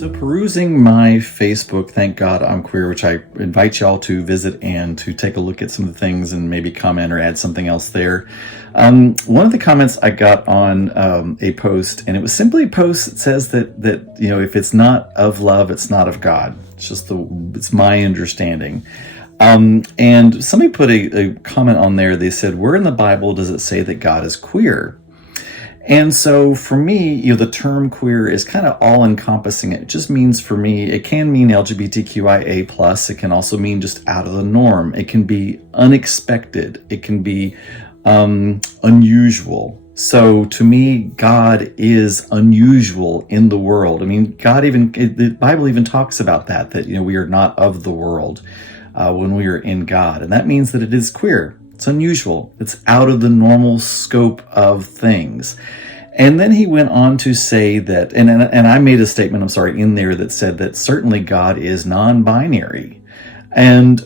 So perusing my Facebook, Thank God I'm Queer, which I invite y'all to visit and to take a look at some of the things and maybe comment or add something else there. One of the comments I got on a post, and it was simply a post that says that if it's not of love, it's not of God. It's my understanding. And somebody put a comment on there. They said, where in the Bible does it say that God is queer? And so for me, the term queer is kind of all encompassing. It just means, for me, it can mean LGBTQIA+. It can also mean just out of the norm. It can be unexpected. It can be unusual. So to me, God is unusual in the world. I mean, the Bible even talks about that we are not of the world when we are in God. And that means that it is queer. It's unusual. It's out of the normal scope of things. And then he went on to say that, and I made a statement, in there that said that certainly God is non-binary. And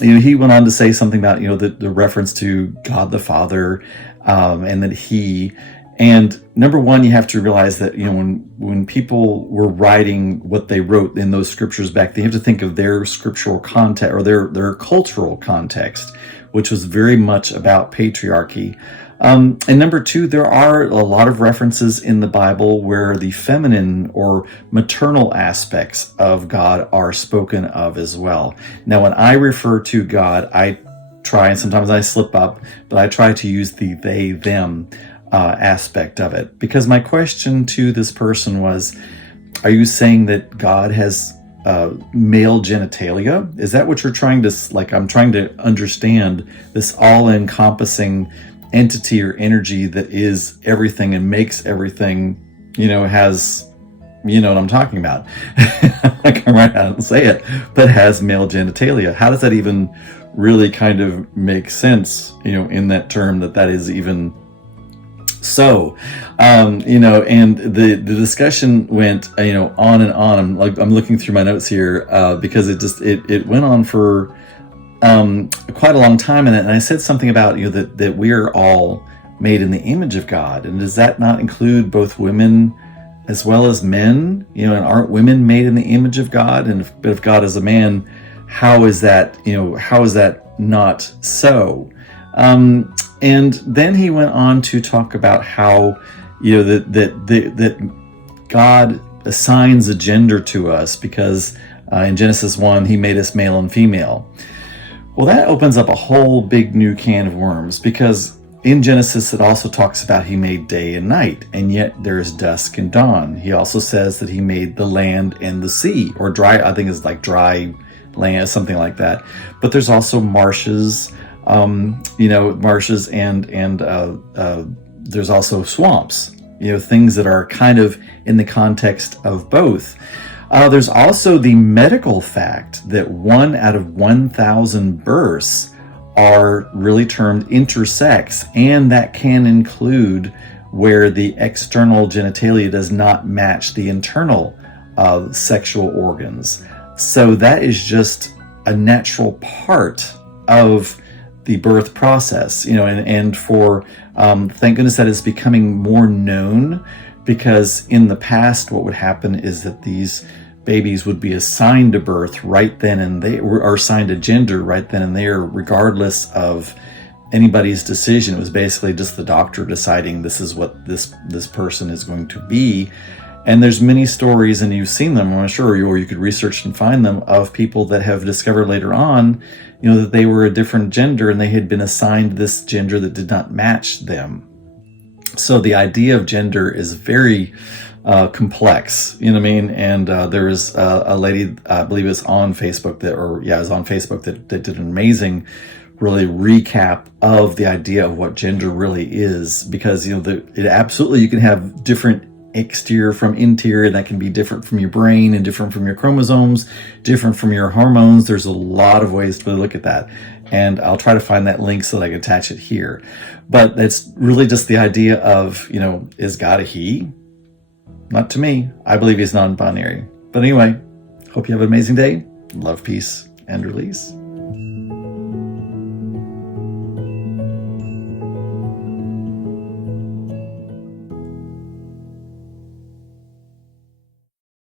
he went on to say something about the reference to God the Father, and that and number one, you have to realize that when people were writing what they wrote in those scriptures back then, you have to think of their scriptural context or their cultural context, which was very much about patriarchy. And number two, there are a lot of references in the Bible where the feminine or maternal aspects of God are spoken of as well. Now, when I refer to God, I try, and sometimes I slip up, but I try to use the they, them aspect of it. Because my question to this person was, are you saying that God has male genitalia? Is that what you're trying to, I'm trying to understand this all-encompassing entity or energy that is everything and makes everything, has, what I'm talking about. I can write out and say it, but has male genitalia. How does that even really kind of make sense, in that term that is even so? And the discussion went, on and on. I'm looking through my notes here, because it went on for quite a long time. And I said something about, that we are all made in the image of God. And does that not include both women as well as men? And aren't women made in the image of God? And if God is a man, how is that not so? And then he went on to talk about how, that God assigns a gender to us because in Genesis 1, he made us male and female. Well, that opens up a whole big new can of worms, because in Genesis, it also talks about he made day and night, and yet there's dusk and dawn. He also says that he made the land and the sea, or dry, I think it's like dry land, something like that. But there's also marshes, marshes and there's also swamps, things that are kind of in the context of both. There's also the medical fact that 1 out of 1,000 births are really termed intersex, and that can include where the external genitalia does not match the internal sexual organs. So that is just a natural part of the birth process, and for thank goodness that is becoming more known, because in the past what would happen is that these babies would be assigned a birth right then and they were assigned a gender right then and there, regardless of anybody's decision. It was basically just the doctor deciding this is what this person is going to be. And there's many stories, and you've seen them, I'm sure, or you could research and find them, of people that have discovered later on, that they were a different gender and they had been assigned this gender that did not match them. So the idea of gender is very complex, And there was a lady, I believe it was on Facebook that did an amazing really recap of the idea of what gender really is, because it absolutely, you can have different exterior from interior, and that can be different from your brain and different from your chromosomes, different from your hormones. There's a lot of ways to look at that, and I'll try to find that link so that I can attach it here. But it's really just the idea of, is God a he? Not to me. I believe he's non-binary. But anyway, hope you have an amazing day. Love, peace, and release.